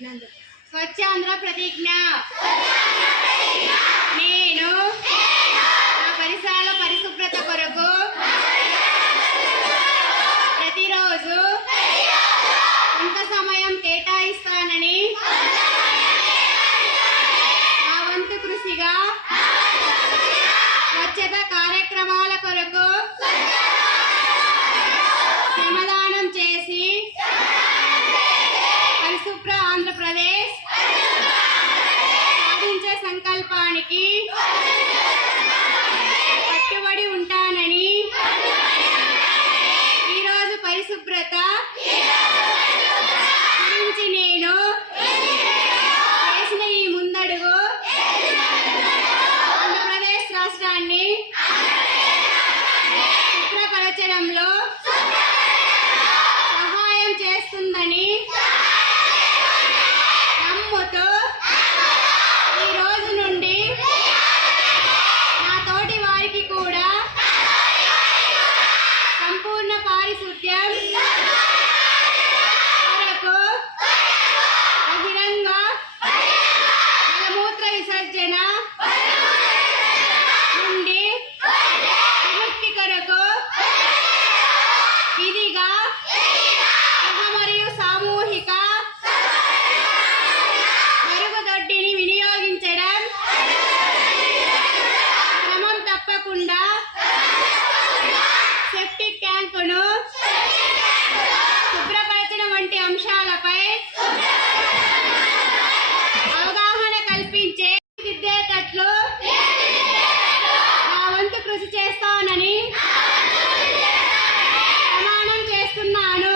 స్వచ్ఛాంధ్ర ప్రతిజ్ఞ. నేను నా పరిసరాల పరిశుభ్రత కొరకు ప్రతిరోజు కొంత సమయం కేటాయిస్తానని నా వంతు కృషిగా స్వచ్ఛత కార్యక్రమాల కొరకు శ్రమదానం చేసి పరిశుభ్ర ఆంధ్రప్రదేశ్ సాధించే సంకల్పానికి కట్టుబడి ఉంటానని ఈరోజు పరిశుభ్రత గురించి నేను చేసిన ఈ ముందడుగు ఆంధ్రప్రదేశ్ రాష్ట్రాన్ని శుభ్రపరచడంలో సహాయం చేస్తుందని నమ్ముతూ ఈ రోజు నుండి నా తోటి వారికి కూడా సంపూర్ణ పారిశుద్ధ్యం కొరకు బహిరంగ మలమూత్ర విసర్జన నుండి విముక్తి కొరకు విధిగా మరియు సామూహిక మరుగుదొడ్డిని వినియోగించడం, క్రమం తప్పకుండా సెప్టిక్ ట్యాంకును శుభ్రపరచడం వంటి అంశాలపై అవగాహన కల్పించే దిద్దేటట్లు నా వంతు కృషి చేస్తానని ప్రమాణం చేస్తున్నాను.